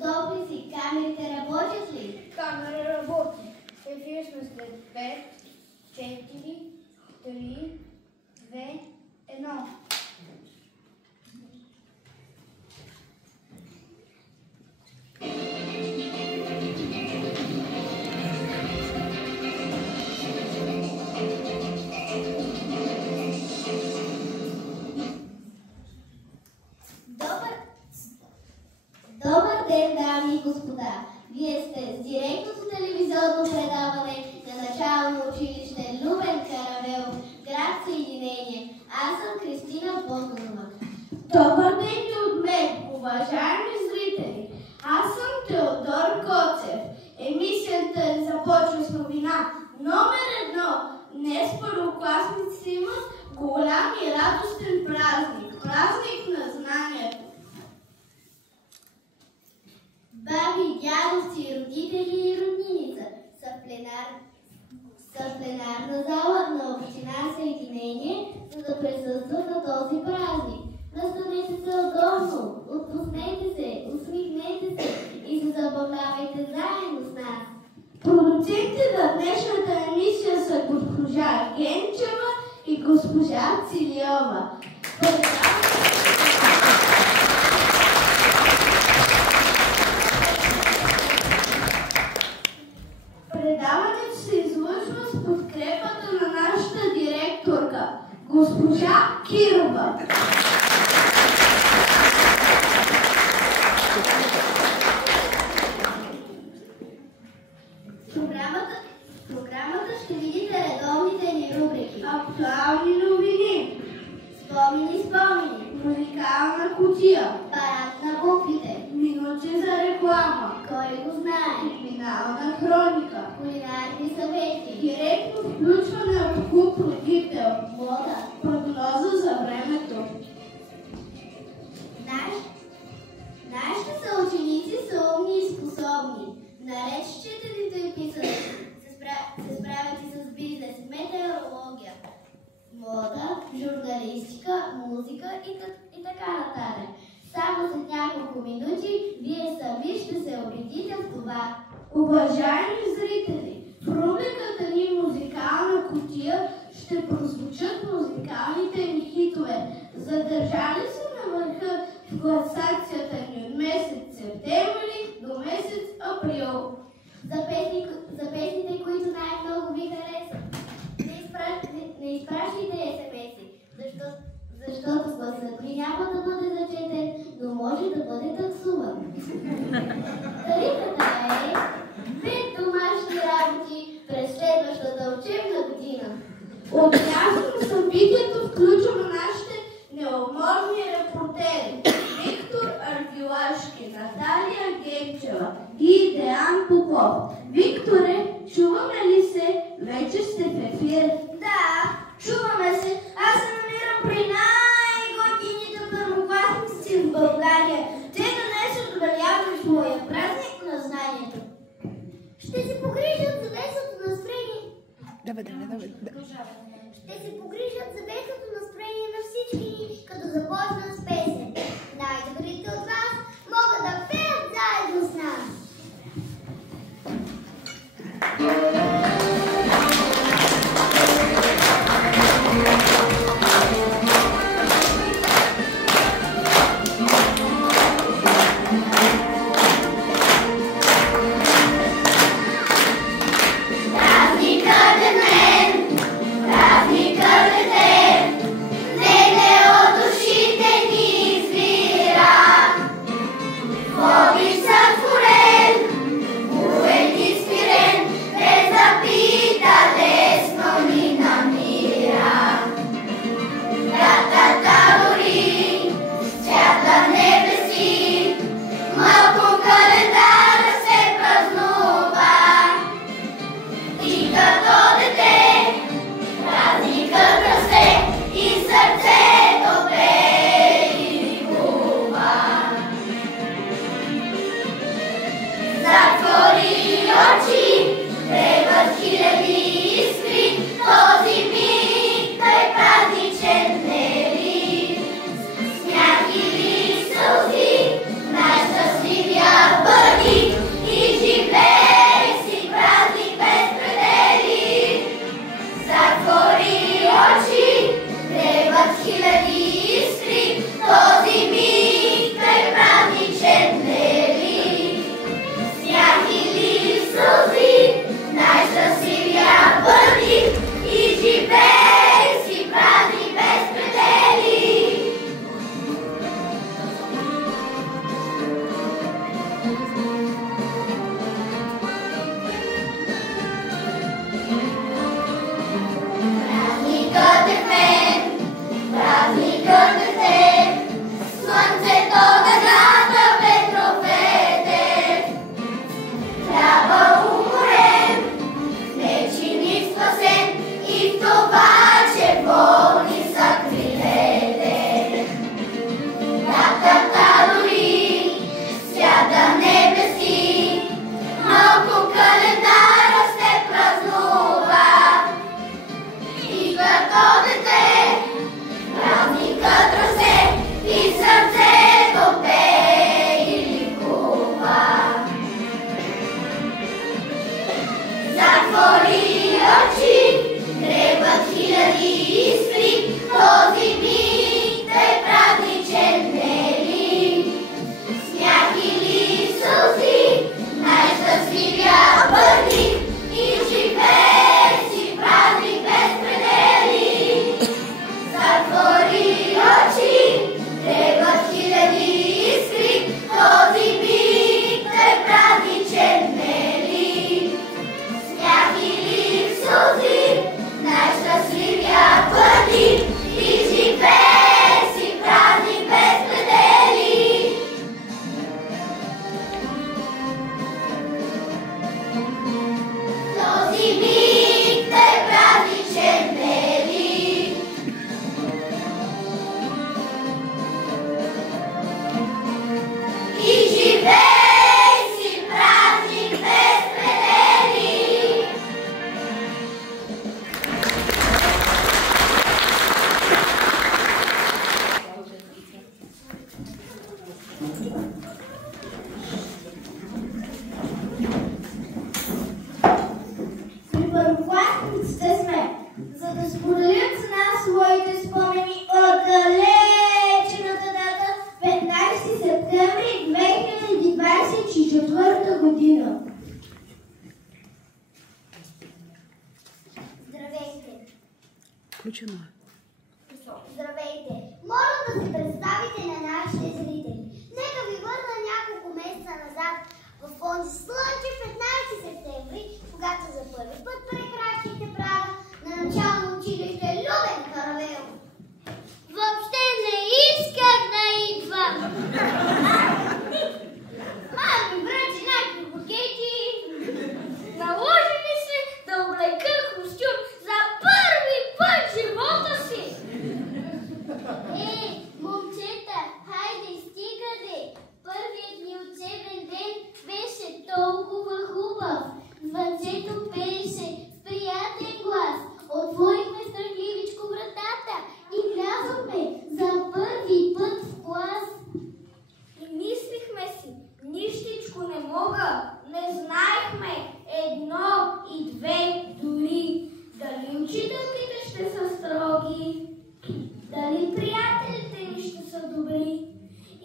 Готов ли си? Камерите работят ли? Камера работи. Ефир сме след 5, 4, 3, 2, 1. Добър ден, дами и господа! Вие сте с директното телевизионно предаване на начално училище Любен Каравелов, град Съединение. Аз съм Кристина Богданова. Добър ден и от мен, уважаеми зрители! Аз съм Теодор Коцев. Емисията започва с новина номер 1. Днес първокласниците имат голям и радостен празник. Празник на знанието. Баби, дядовци, родители и роднини са в пленарна зала на община Съединение, за да присъстват на този празник. Настанете се удобно, отпуснете се, усмихнете се и се забавлявайте заедно с нас. Продуцентите на днешната емисия са госпожа Генчева и госпожа Цилиова. Предаването се излъчва с подкрепата на нашата директорка, госпожа Кирова. В програмата ще видите редовните ни рубрики. Актуални новини, спомени, музикална кутия, парад на буквите, минути за реклама, кой го знае, криминална хроника, кулинарни съвети, директно включване от клуб родител, мода, прогноза за времето. Нашите съученици са умни и способни. Наред с четенето и писането се справят и с бизнес, метеорология, мода, журналистика, музика и така нататък. Само след няколко минути вие сами ще се убедите в това. Уважаеми зрители, в рубриката ни музикална кутия ще прозвучат музикалните ни хитове. Задържали се на върха в класацията ни от месец септември до месец април. За песните, които най-много ви харесват, не изпращайте SMS-и, защото гласът ви няма да бъде зачетен, но може да бъде таксуван. Тарифата е 5 домашни работи през следващата учебна година. Отбелязвам събитието, включваме нашите неуморни репортери Виктор Аргилашки, Наталия Генчева и Деян Попов. Викторе, чуваме ли се? Вече сте в ефир. Да, чуваме се. Аз се намирам при най-готините първокласници в България. Те днес отбелязват своя празник на знанието. Ще се погрижат за детското настроение. Давай. Ще се погрижат за детското онзи слънчев 15 септември, когато за първи път прекрачихте прага на начално училище Любен Каравелов? Въобще не исках да идвам. Мама ми връчи някакви букети. Наложи ми се да облека костюм за първи път в живота си. Момчета, хайде, стига де. Първият ни учебен ден беше толкова хубав. Звънцето пееше с приятен глас. Отворихме страхливичко вратата и влязохме за първи път в клас. И мислихме си, нищичко не мога, не знаехме едно и две дори. Дали учителките ще са строги, дали приятелите ни ще са добри.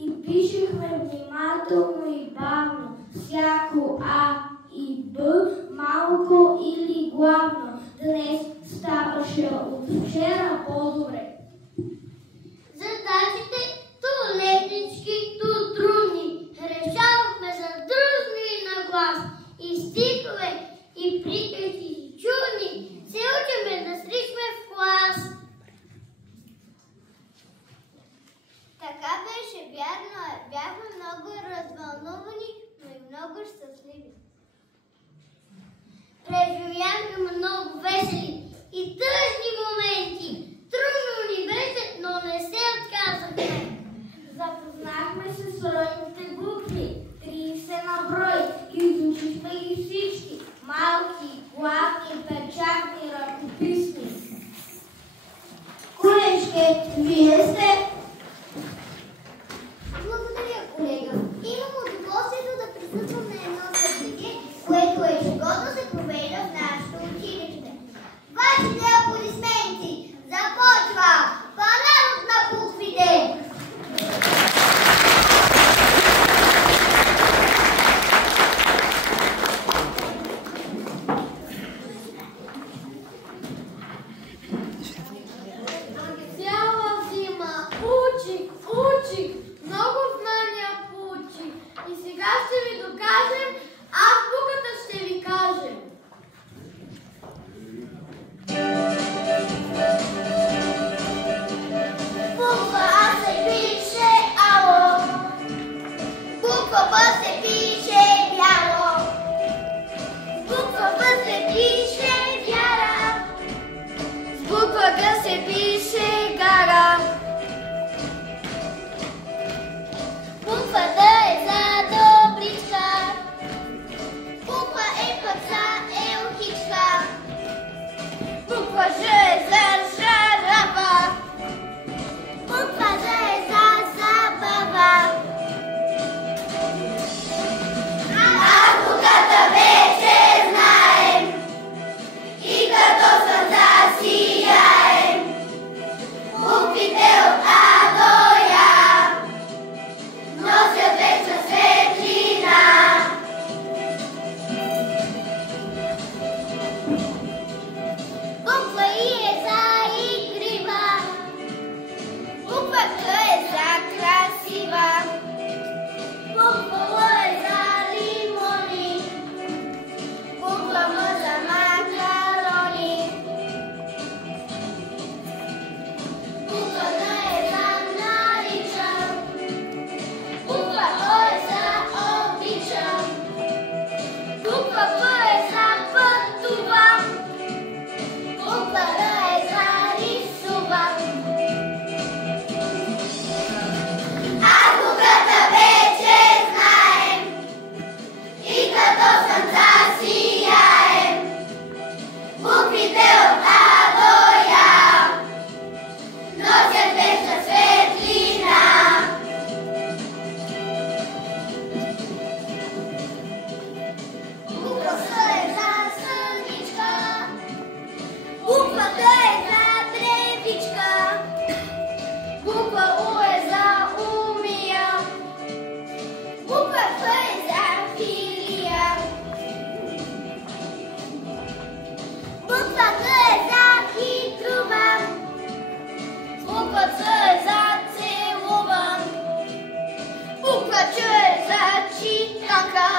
И пишехме внимателно и бавно всяко А и Б, малко или главно. Днес ставаше от вчера по-добре. Задачите ту лепнички, ту трудни. Решавахме за дружни и на глас. И стихове, и приказки, и чудни. Се учиме да сричме в клас. Така беше, вярно е. Бяхме много развълнувани, но и много щастливи. Преживяхме много весели и тъжни моменти. Трудно ни беше, но не се отказахме. Запознахме се с родните букви, 30 на брой, и изучихме ги всички. Малки, главни, печатни, ръкописни. Колежке, вие сте? Благодаря, колега. Имам удоволствието да присъствам на едно събитие, което ежегодно се провежда в нашето училище. Вашите аплодисменти! Започва панаирът на буквите! Цяла зима учих, много знания получих. И сега ще ви докажем, азбуката ще ви кажем. Буква А се пише ало, буква Б се пише бяло, буква В се пише вяра, буква Г се пише гара. Буква Д е за добричка, буква Е пък за елхичка, буква Ж е за жараба, буква З е за забава. Азбуката вече знаем и като сълза сияем. Буквите от А до Я носят вечна светлина. Буква И е за игрива, буква К е за красива, буква Л е за лимони, буква М за макарони, буква Н е за наричам, буква О е за обичам, буква П е за пътувам, буква Р е за рисувам. Азбуката вече знаем и като сълза сияем. Буквите от А до Я носят вечна светлина. Буква С е за съничка, буква Т е за тревичка, буква У е за умия, буква Ф е за филия, буква Г е за хитрувам, буква Ц е за целувам, буква Ч е за читанка,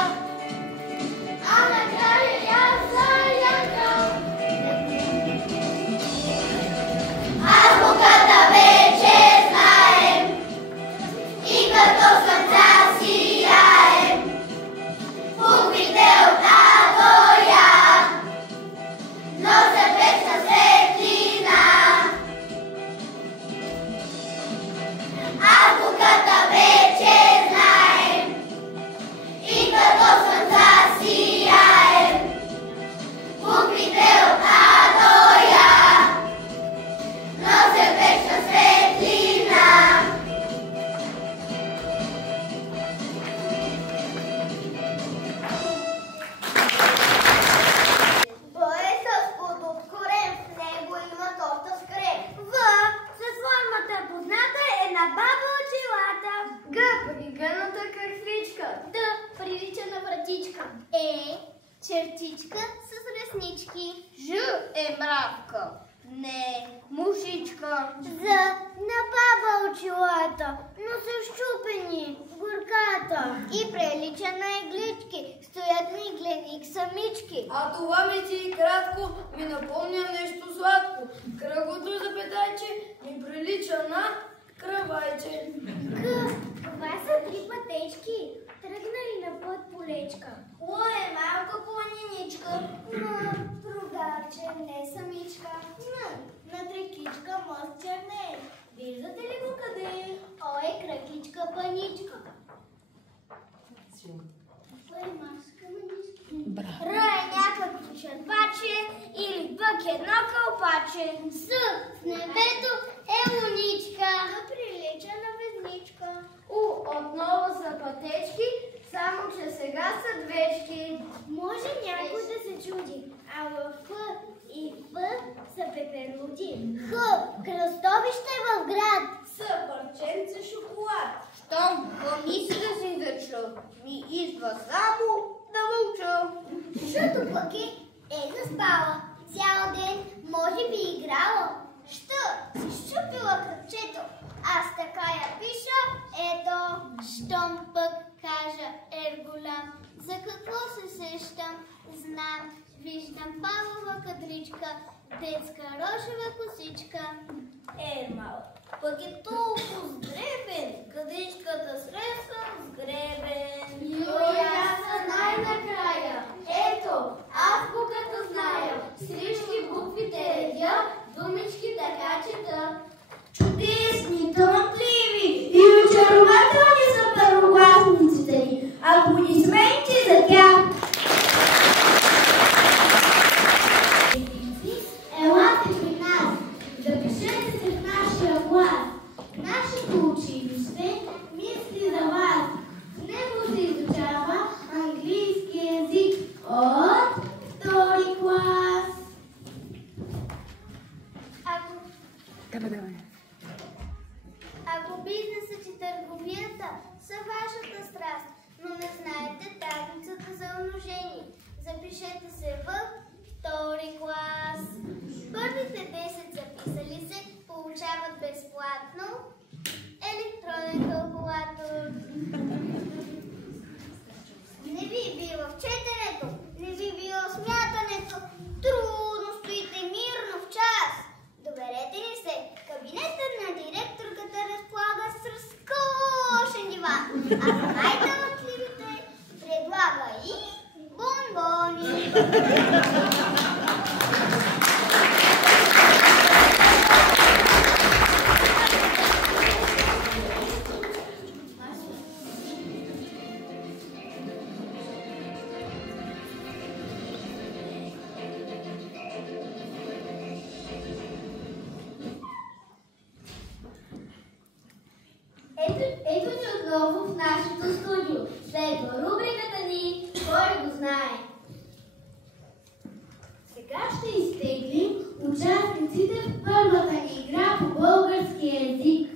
Вратичка. Д. Прилича на вратичка. Е. Чертичка с реснички. Ж е мравка. Не, мушичка. З. На баба очилата, но са щупени, горката. И прилича на иглички, стоят на игленик самички. А това ми си кратко ми напомня нещо сладко. Кръгото запетайче ми прилича на кравайче. К. Това са три пътечки, тръгнали на път полечка. О, е малка планиничка. М. Другарче, не самичка. На трекичка мост черне. Виждате ли го къде? О, е кракичка паничка. Р е някакво черпаче или бък едно кълпаче. С в небето е луничка. Да прилича на везничка. У, отново са пътечки, само че сега са двечки. Може някой да се чуди, а в Х и В са пеперуди. Х кръстовище в град. С парченце шоколад. Щом помисля си да чу, ми идва само да мълча. Што пък е заспала. Цял ден може би играла. Що си щупила кръчето. Аз така я пиша, ето. Щом пък кажа голям. За какво се сещам? Знам. Виждам павова кадричка, детска рошева косичка. Мал, пък е толкова сгребен, кадичката средства сгребен. Но и аз най-накрая. Ето, азбуката зная. Всички буквите редя, думички така чета. Чудесни, талантливи и очарователни са първокласниците ни. Аплодисменти за тях! Елате при нас, запишете се в нашия клас. Нашето училище мисли за вас. В него се изучава английски език от втори клас. Ако бизнесът и търговията са вашата страст, но не знаете таблицата за умножение, запишете се в втори клас. Първите 10 записали се получават безплатно електронен калкулатор. Не ви било в четенето, не ви било смятането, трудно стоите мирно в час. Доверете ни се, кабинетът на директорката разполага с разкошен диван, а за най-талантливите предлага и бонбони. Ето ни отново в нашето студио. Следва рубриката ни "Кой го знае?" Сега ще изтеглим участниците в първата ни игра по български език.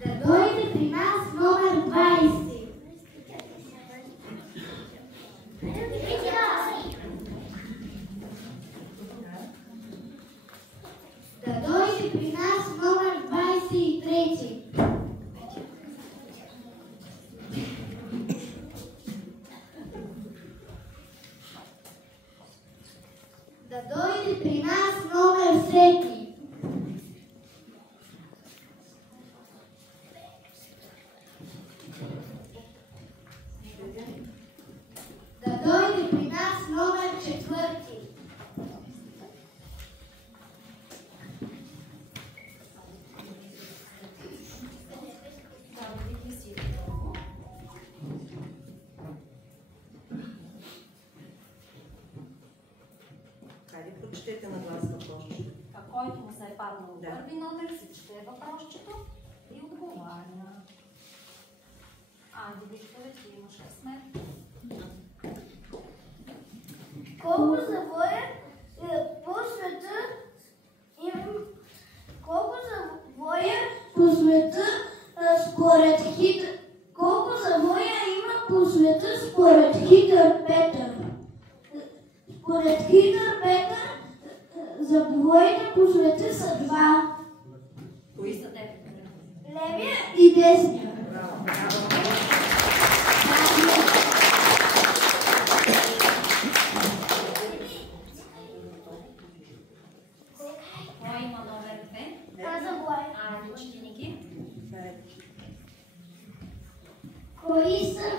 Да дойде при нас номер 20. Да дойде при нас номер 23. Да дойде при нас номер 7. Да дойде при нас номер 4. Хайде, прочетете на глас въпросчето. А който му се е паднал Да. първи номер, си чете въпросчето и отговаря. Айде, Викторе, ти имаш късмет. Колко завоя има по света според Хитър Петър? Според Хитър Петър завоите по света са два. Кои са? Левия и десния. Браво. Кой има номер 2? Аз завоя. Ани, чети ги. Кои са?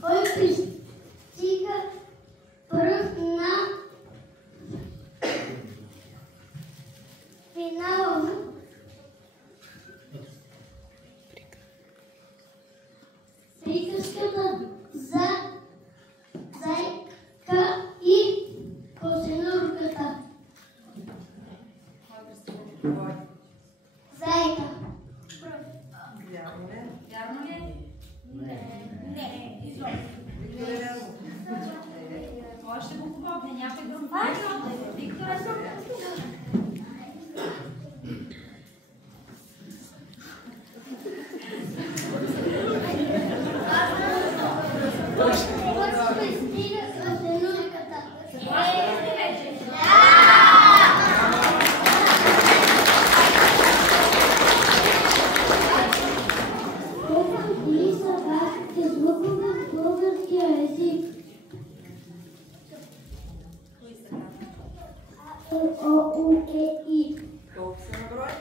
Кой пристига пръв на финала? Приказката за зайка и косинурката. Кой? Зайка. Вярно ли? Вярно ли е? Виктор е вярно. Кой ще го помогне? Някой друг? Виктор е друг. Първо пристига косинурката. Кои са важните звукове в българския език? Кои са казани? О, У, Е, И. Колко са на брой?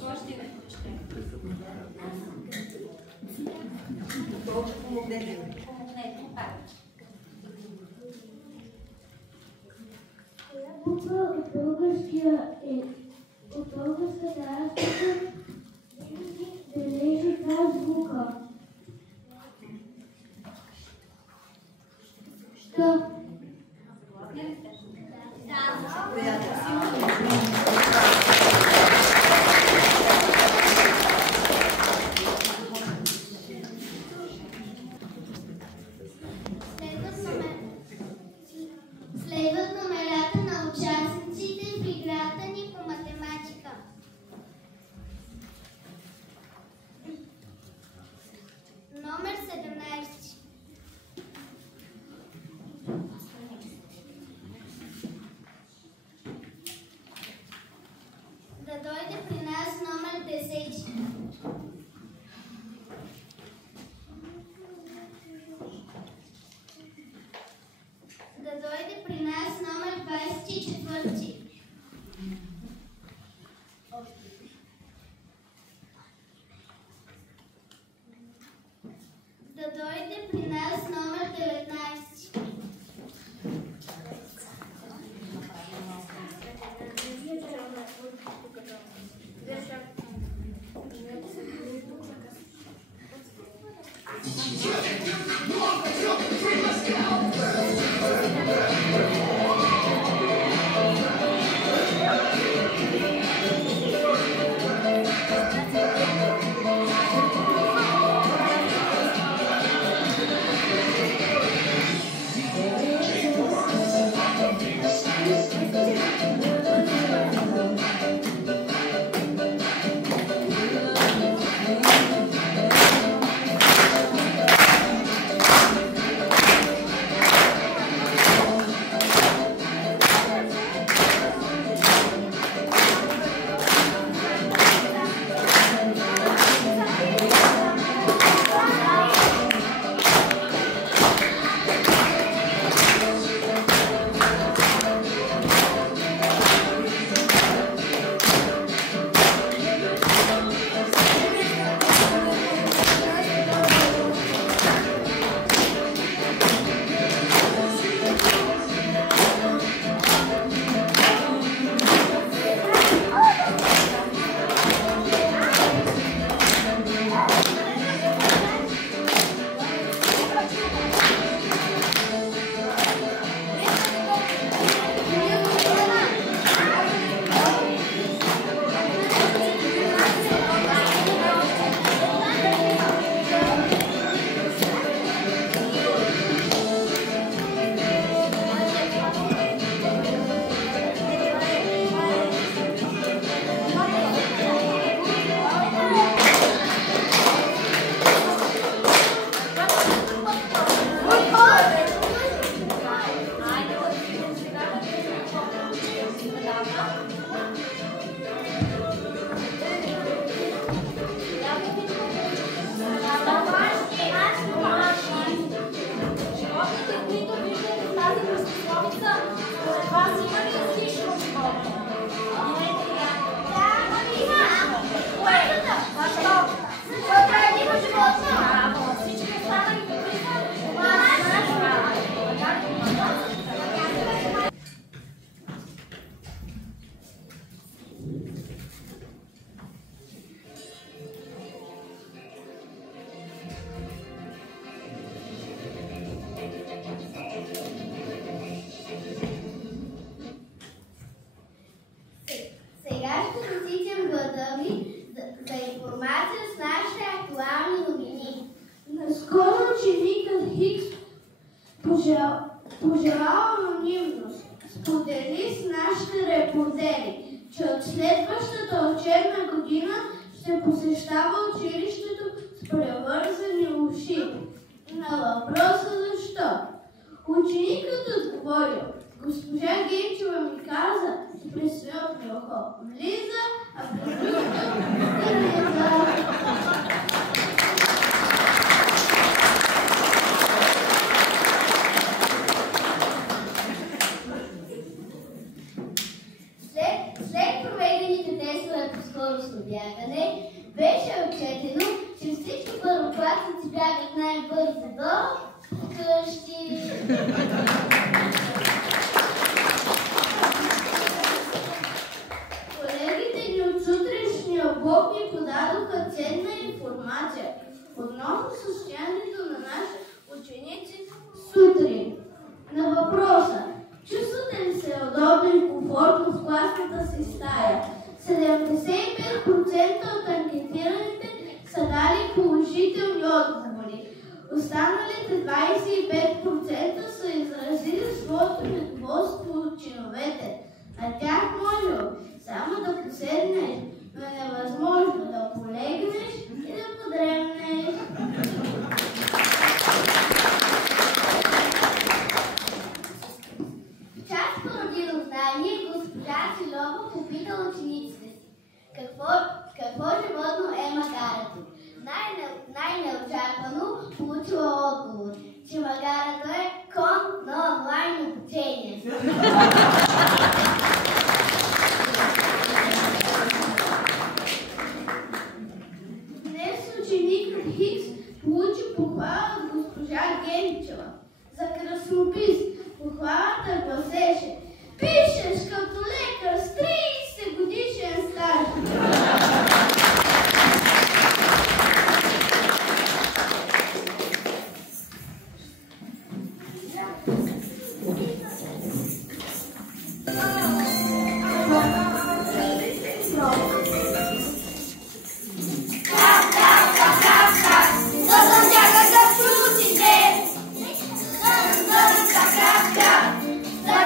Кой ще ви прочете? Колко помогнете ми? Помогнете. Пак. Коя буква от българския от българската азбука винаги бележи два звука? Що? Съгласни ли сте? Следват номерата на участниците в играта ни по математика. Номер 17. Да дойде при нас номер 10. Да дойде при нас номер 24. Да дойде при нас номер 19. анонимност сподели с нашите репортери, че от следващата учебна година ще посещава училището с превързани уши. На въпроса защо? Ученикът отговорил: госпожа Генчева ми каза, че през светлия ухо влиза, а през другото излиза. След проведените тестове по скоростно бягане, беше отчетено, че всички първокласници бягат най-бързо до къщи. Колегите ни от сутрешния блок ни подадоха ценна информация относно състоянието на наши ученици сутрин. На въпроса: чувствате ли се удобно и комфортно в класната си стая? 75% от анкетираните са дали положителни отговори. Останалите 25% са изразили своето недоволство от чиновете. На тях може само да поседнеш, но е невъзможно да полегнеш и да подремнеш. Част породило знание, госпожа Силова попита учениците си: какво животно е магарето? Най-неочаквано получила отговор, че магарето е кон на онлайн обучение. Днес ученикът Хикс получи похвала от госпожа Генчева за краснопис. Похвалата гласеше: пишеш като лекар с 30 годишен стаж. За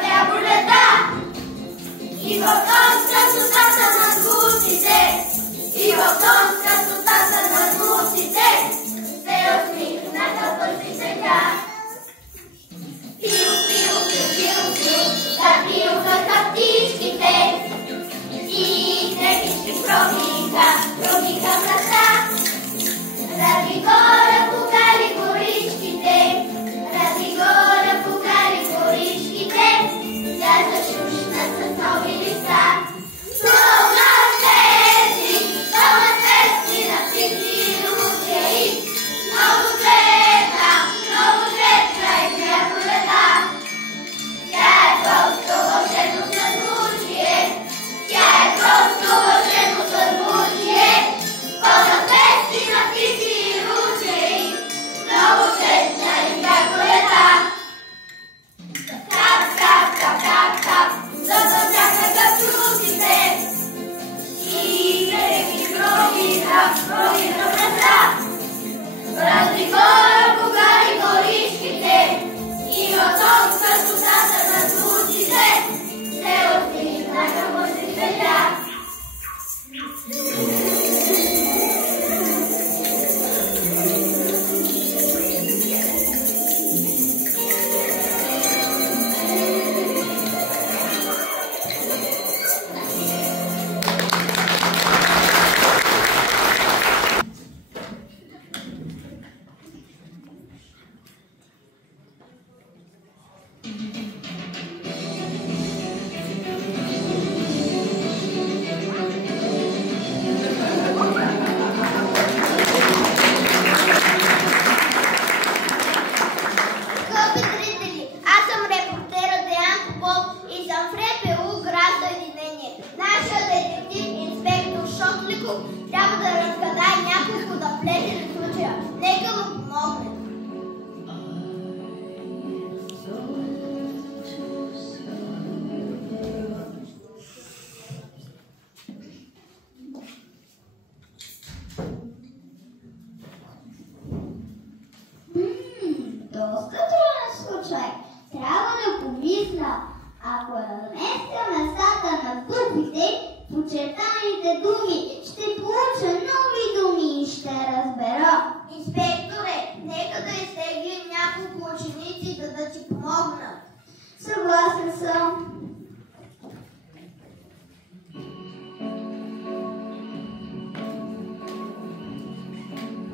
Съгласен съм.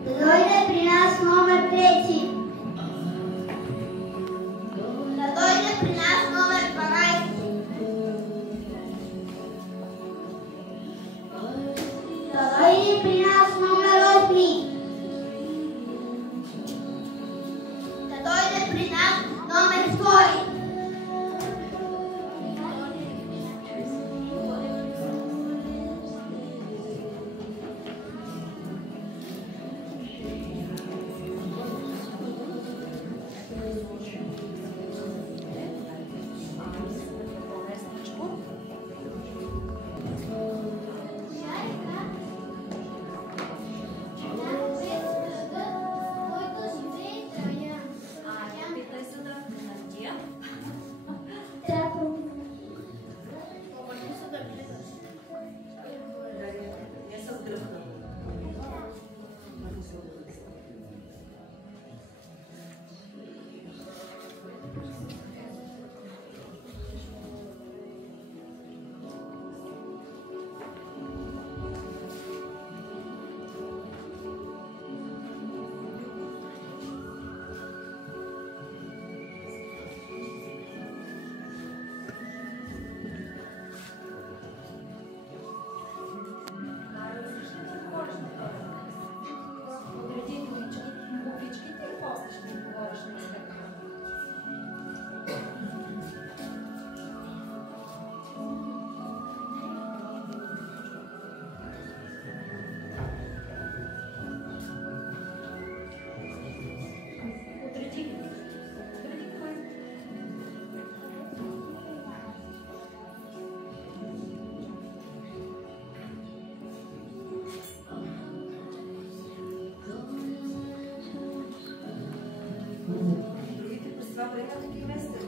Да дойде при нас номер 3. Да дойде при нас номер 12. Да дойде при нас номер 8. Да дойде при нас номер 2. Другите през това време таки местят.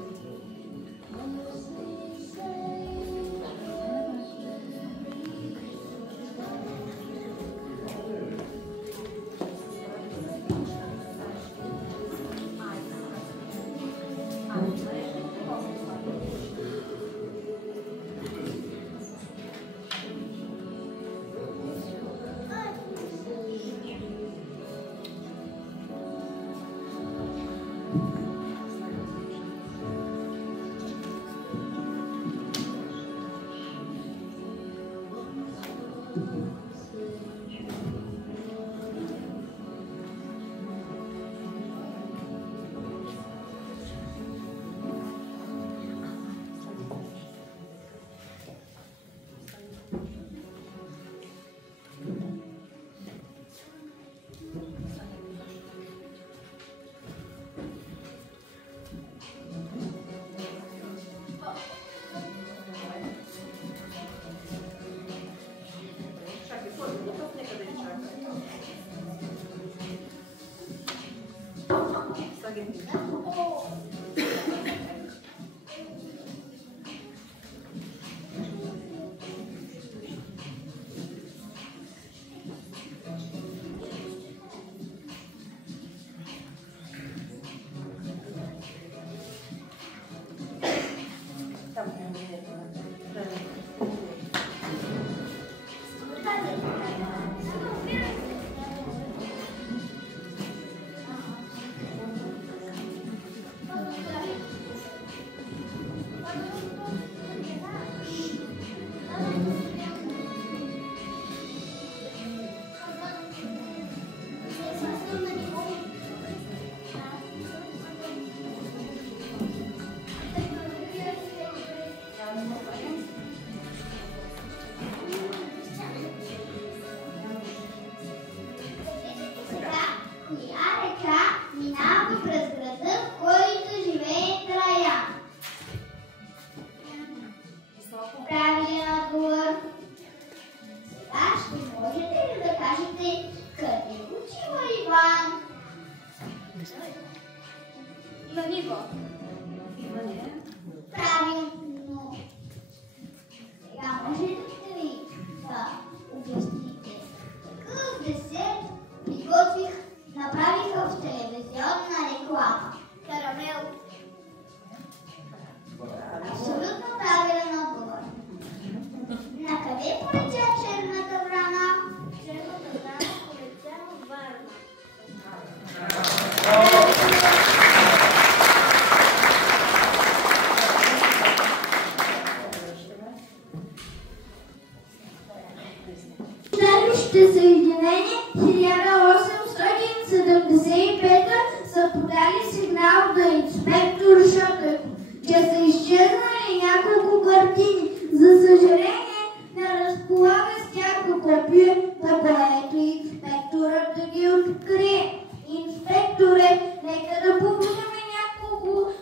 Следващите съединение 1875 са подали сигнал до инспектор Шотев, че са изчезнали няколко картини. За съжаление, не разполага с тяхно копие, на което инспекторът да ги открие. Инспекторе, нека да побудим няколко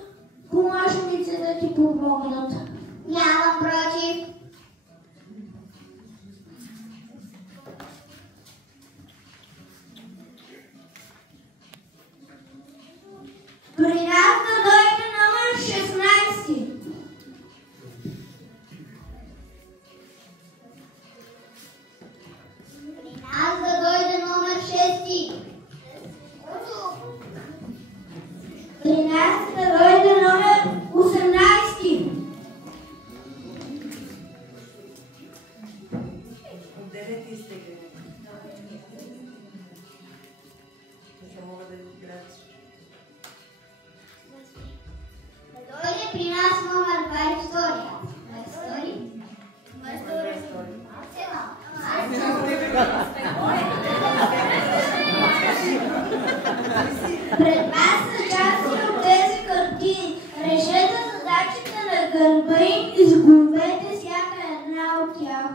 помощници да ти помогнат. Нямам против. При нас да дойде номер 16. При нас да дойде номер 6. При нас да дойде номер 18. От 9 изтегли. Не мога да играят. Да дойде при нас номер 22. 22. Пред вас са части от тези картини. Решете задачите на гърба им и сглобете всяка една от тях.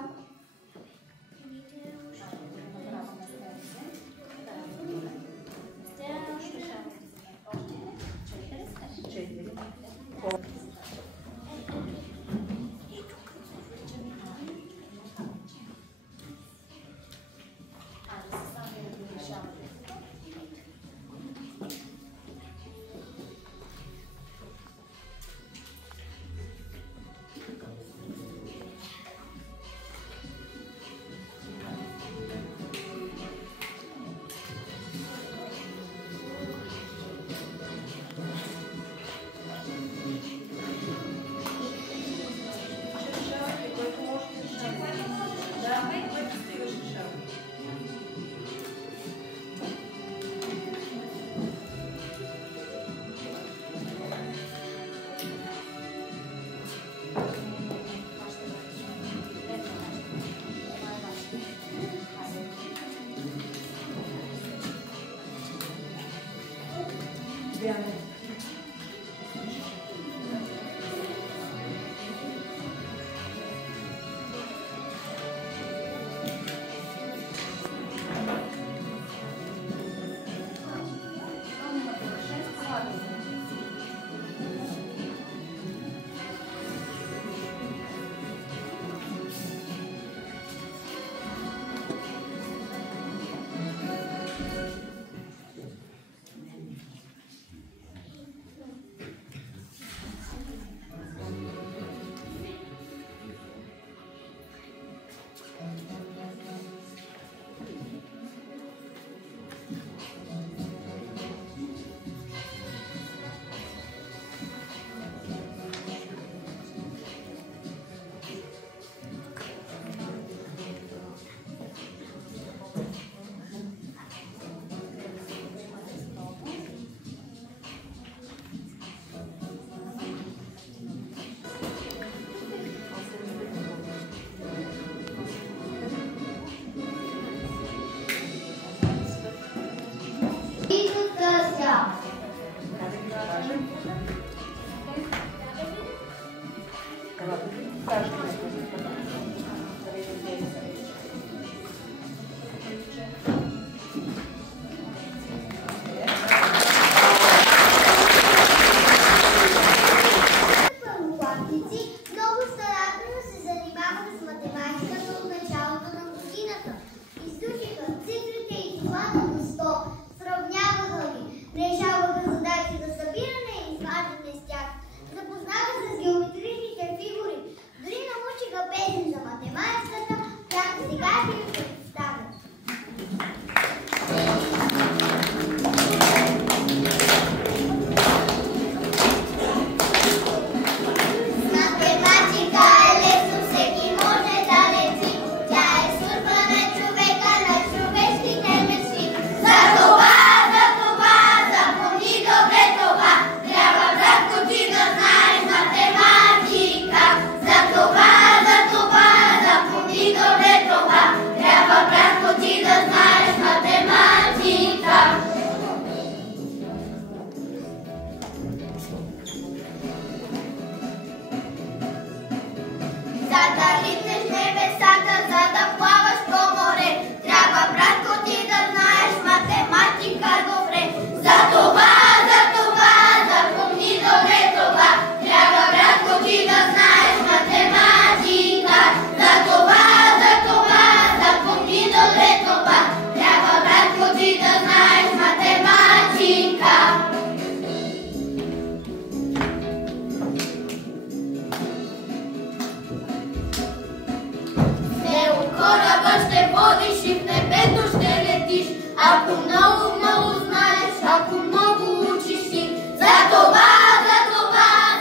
водиш и в небето ще летиш. Ако много, много знаеш, ако много учиш ти. За това,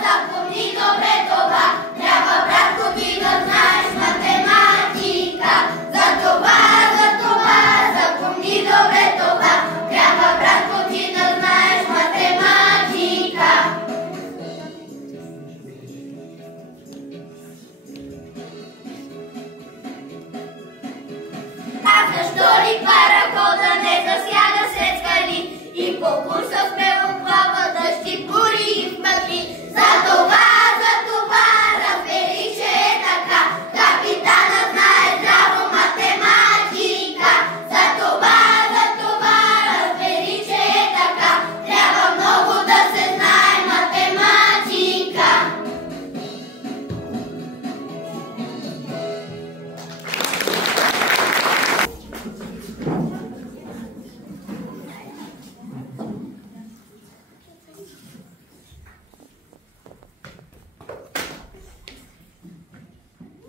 запомни добре това. Трябва, братко, ти да знаеш математика. За това, запомни добре това. Трябва, братко, ти да знаеш математика. А защо ли парахода не засяга след скали и по курса спрелоплава дъжди, бури и мъгли? За това, разбери, че е така. Капитана знае здраво математика. За това, разбери, че е така. Трябва много да се знае математика.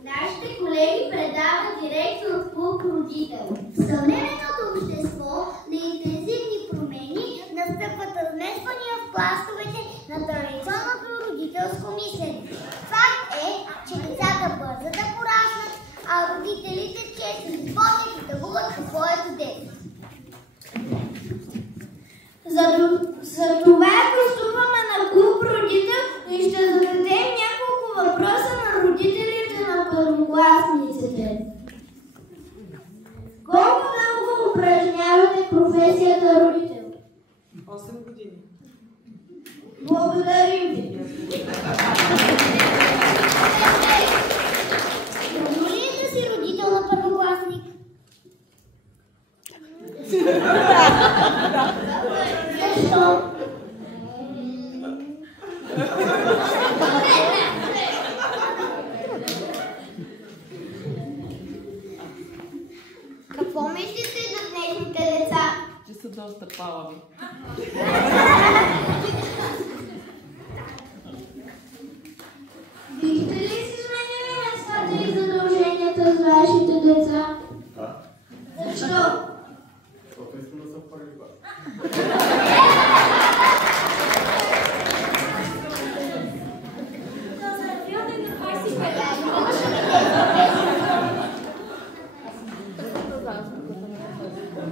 Нашите колеги предават директно от клуб родител. В съвременното общество на интензивни промени настъпват размествания в пластовете на традиционното родителско мислене. Факт е, че децата бързат да пораснат, а родителите често изпълнят и тъгуват по своето детство. За това гостуваме на клуб родител и ще зададем няколко въпроса на родителите на първокласниците. Колко дълго упражнявате професията родител? 8 години. Благодарим ви. Може ли да си родител на първокласник? Защо? Какво мислите за днешните деца? Че са доста палави. Бихте ли си сменили местата и задълженията с вашите деца? Да. Защо? Защото искам да съм в първи клас.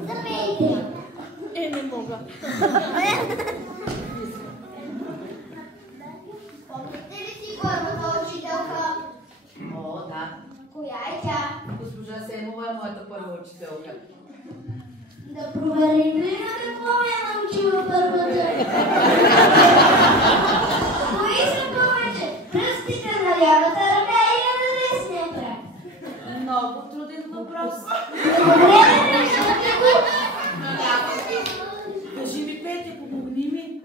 Запейте. Не мога. Помните ли си първата учителка? О, да. Коя е тя? Госпожа Семова е моята първа учителка. Да проверим ли на какво я научила първата? Кои са повече? Пръстите на лявата ръка или на десния крак? Много труден въпрос. Добре, решете го. Кажи ми, Петя, помогни ми.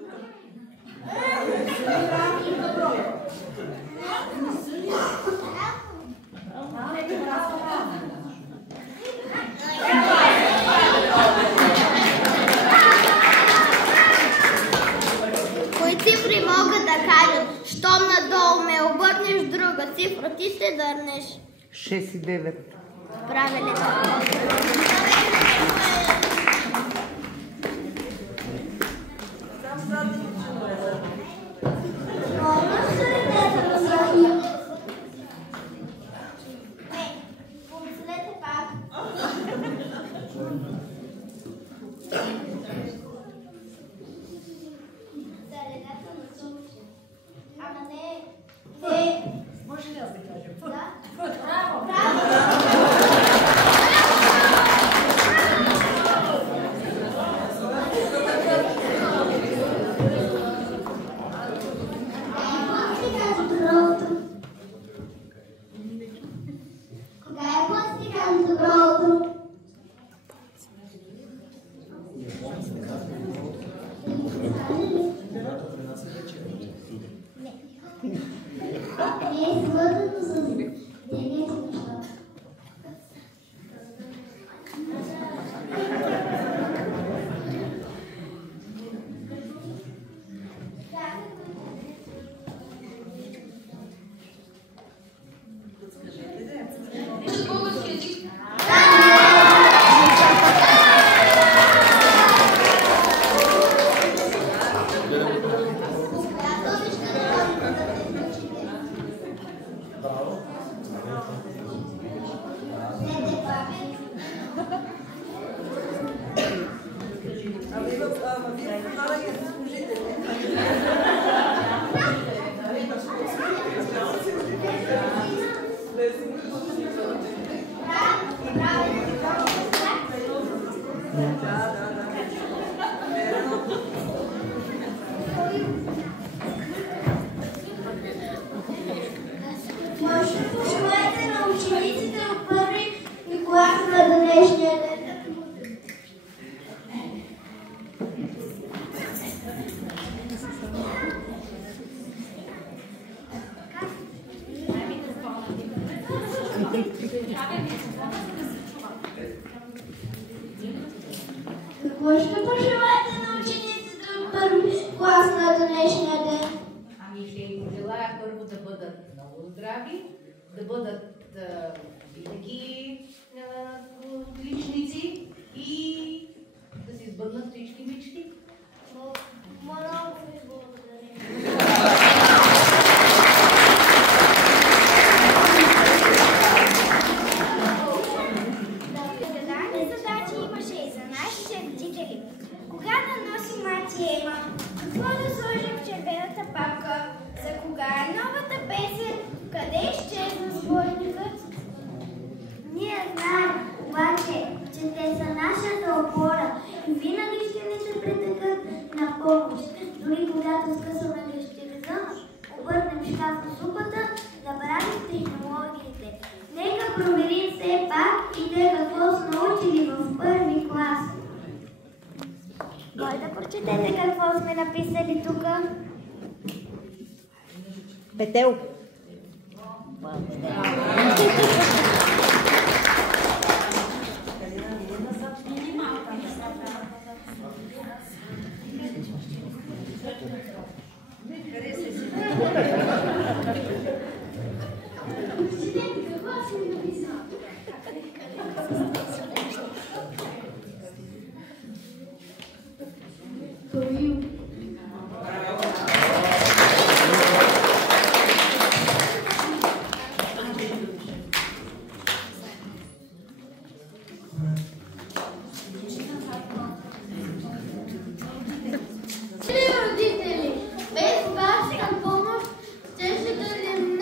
Кои цифри могат да кажат, щом надолу ме обърнеш друга цифра, ти ще дърнеш? 6 и 9. Правилен. Помислете пак. Средата на случая. Ама не. Може ли аз да кажа? Да? Браво! Кога е път ти казва добро утро? Не е свързано с денето нещата. Вижте български език. Да! Какво ще пожелаете на учениците от първи клас на днешния ден? Ами ще им пожелая първо да бъдат много здрави, да бъдат винаги отличници и да си сбъднат всички мечти. Много ви благодарим. Зададени задачи имаше и за нашите родители. Кога да носим мантиема? Какво да сложим в червената папка? За кога е новата песен? Къде изчезна сборникът? Ние знаем, обаче, че те са нашата опора и винаги ще ни се претекат на помощ. Дори когато скъсваме гъщериза, обърнем шкаф на супата, забравим технологиите. Нека проверим все пак и те какво са научили в първи клас. Може да прочетете какво сме написали тук? Петел. Родители, без ваша помощ щеше да ни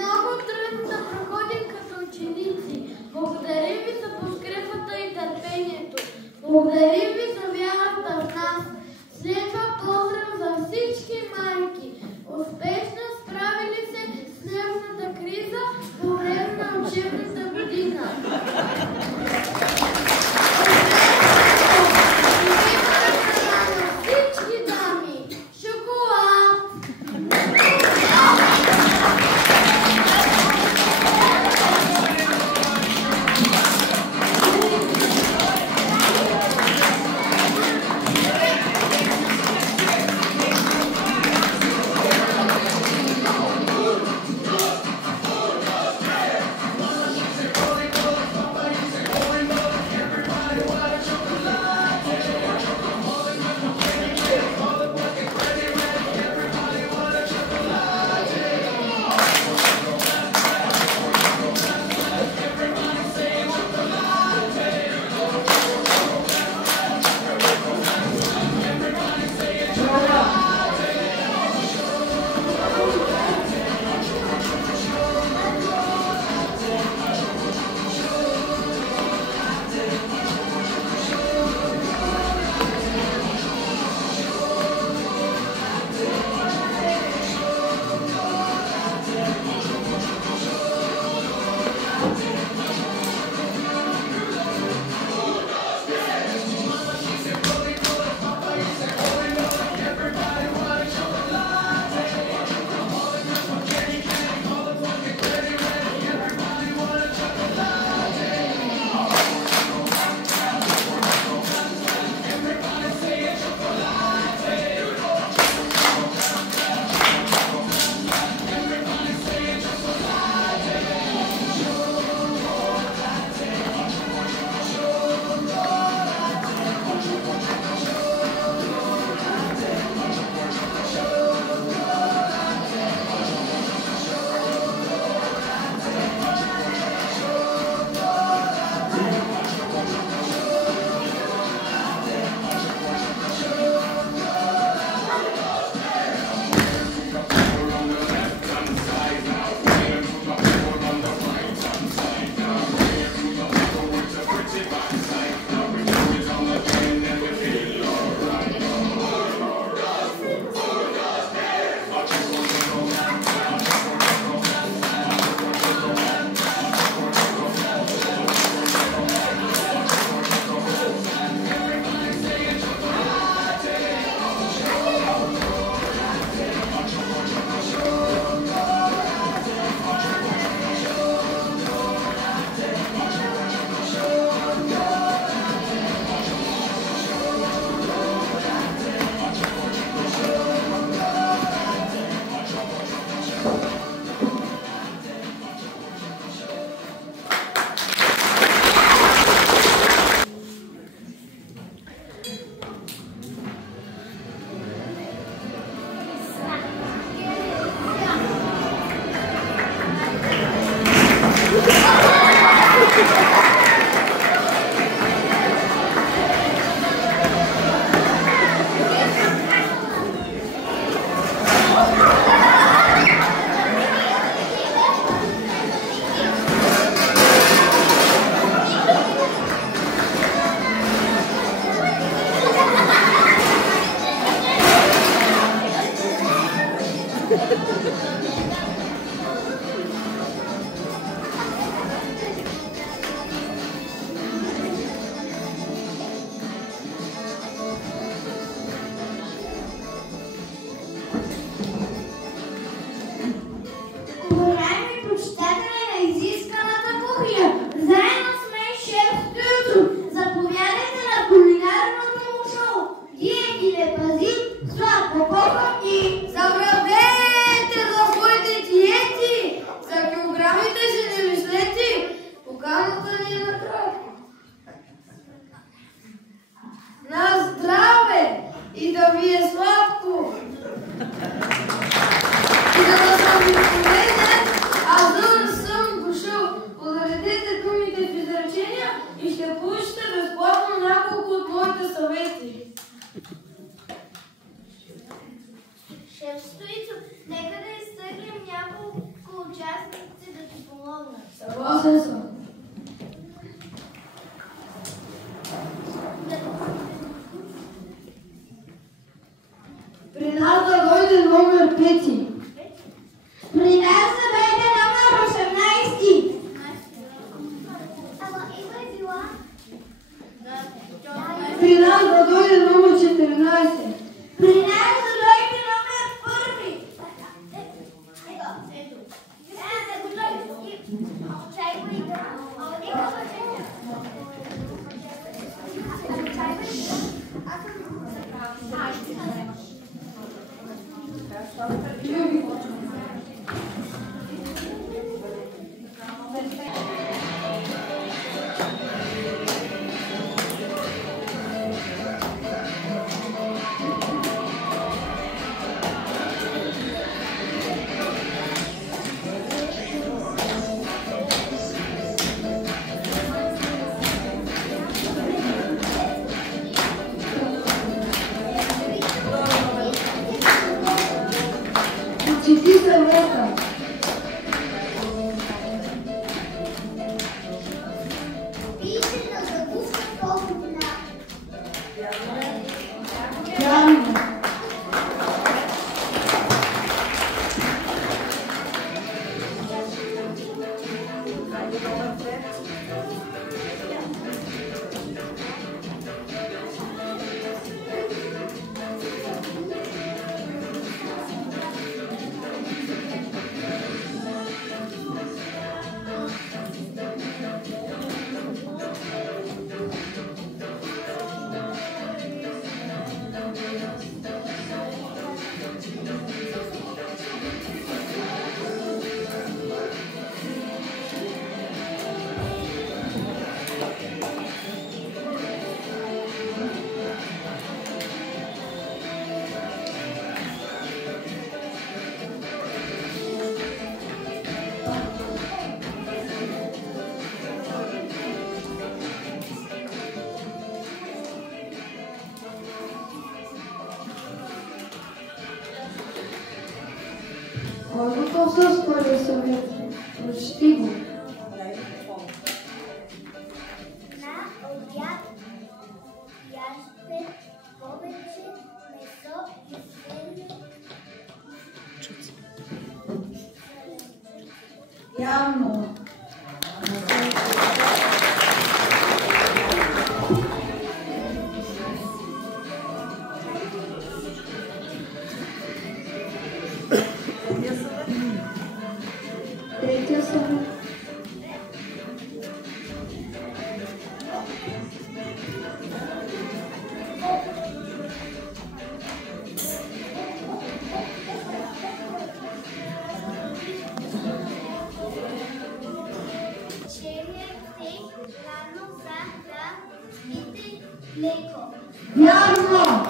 да ви е сладко. И да съм ви полезен, аз да съм дошъл. Подредете думите в изречения и ще получите безплатно няколко от моите съвети. Шеф Стоичо, нека да изтъгнем няколко участници да ти помогнат. Съгласен съм. При нас да дойде номер 5. При нас да дойде номер 18. Ама има и била. При нас да дойде номер 14. При нас да дойде номер 1. Ето. Чети съвета. Пийте на закуска толкова. Вярно. Който с първи съвет. Прочети го. На обяд яжте повече месо и свине. Явно. Третия съвет. Черете рано за да спите леко. Вярно!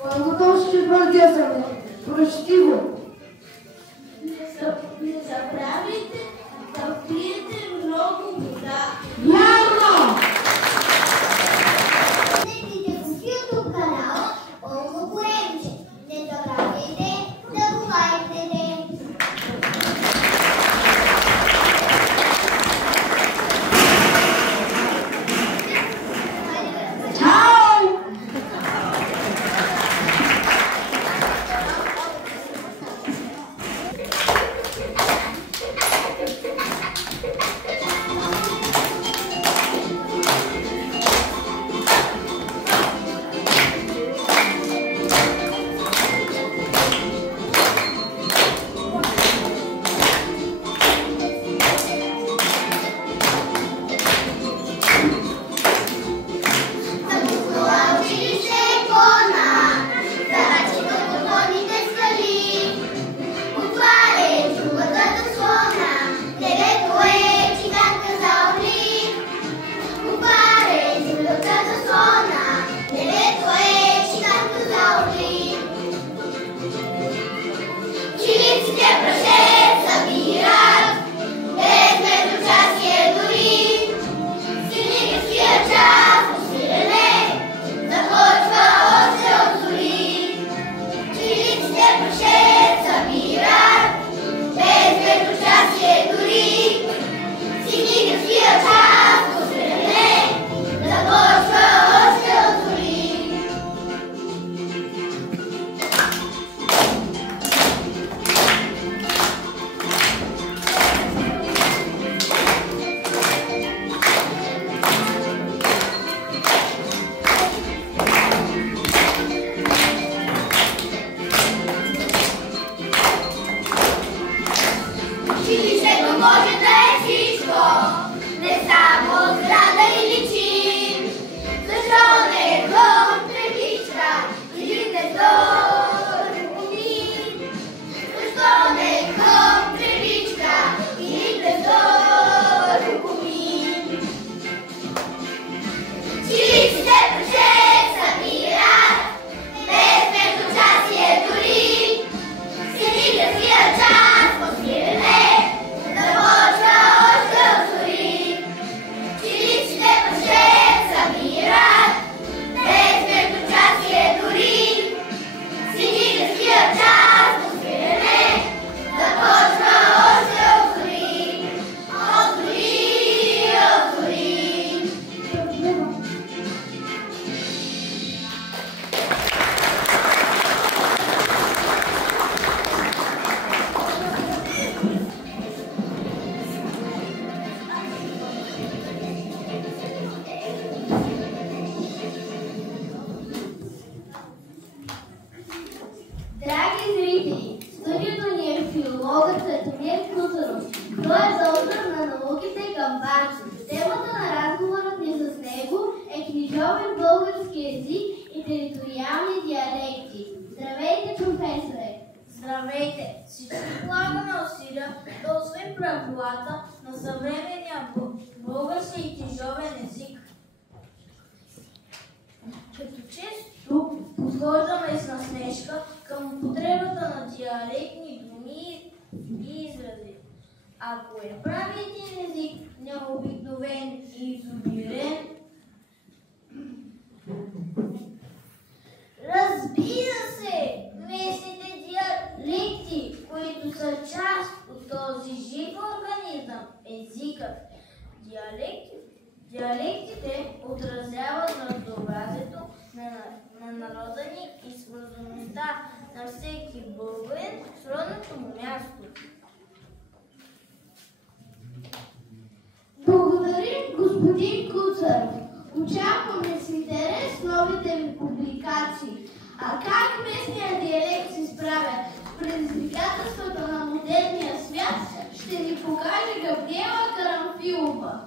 Който с четвъртия съвет. Прочети го. Не забравяйте да пиете много вода. Вярно! Следите го в YouTube канала Олно Коремче. Не забравяйте да го лайкнете. Чао! български език и териториални диалекти. Здравейте, професоре! Здравейте! Всички полагаме усилия да усвоим правилата на съвременния български и книжовен език. Като често подхождаме с насмешка към употребата на диалектни думи и изрази. Ако е правилен език, необикновен и изобилен, разбира се, местните диалекти, които са част от този жив организъм, езикът. Диалектите отразяват разнообразието на народа ни и свързаността на всеки българин с родното му място. Благодарим, господин Куцаров. Очакваме с интерес новите ви публикации. А как местният диалект се справя с предизвикателствата на модерния свят, ще ни покаже Габриела Карамфилова.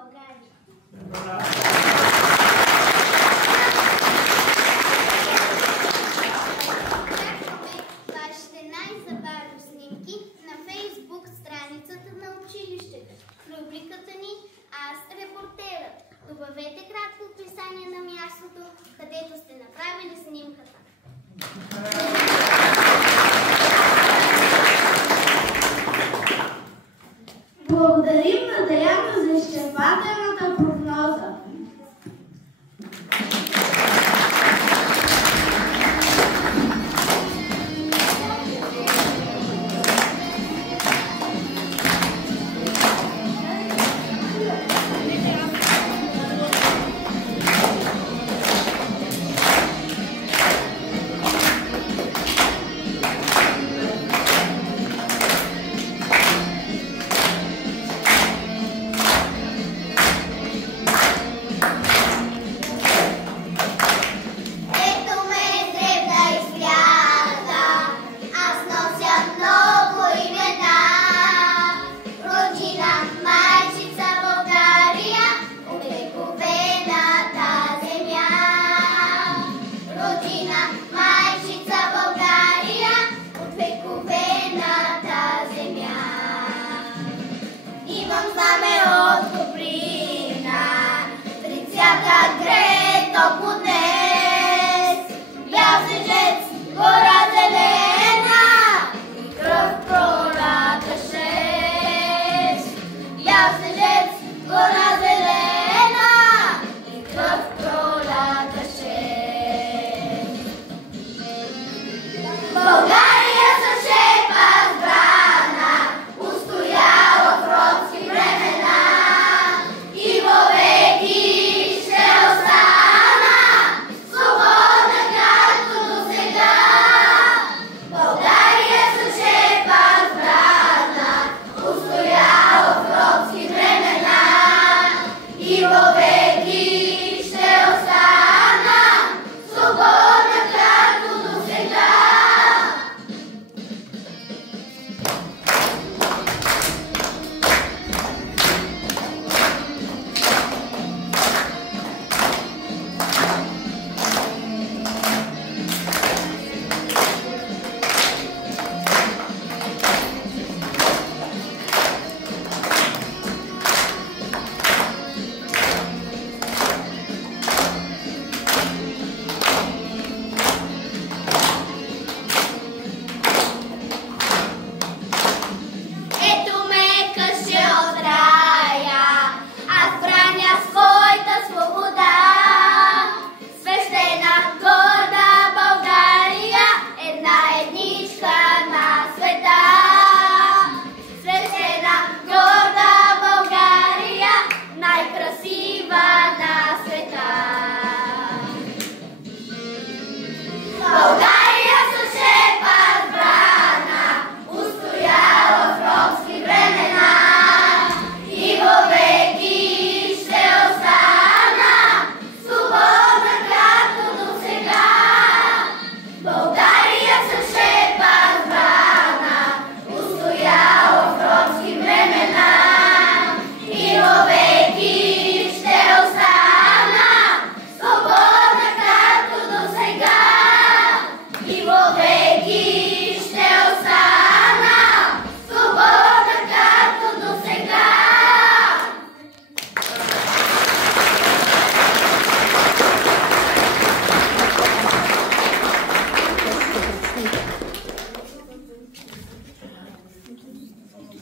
България! Очакваме вашите най-забавни снимки на Фейсбук страницата на училището в рубриката ни Аз репортерът. Добавете кратко описание на мястото, където сте направили снимката. Благодарим на Даяна за изчерпателната прогноза. Hero!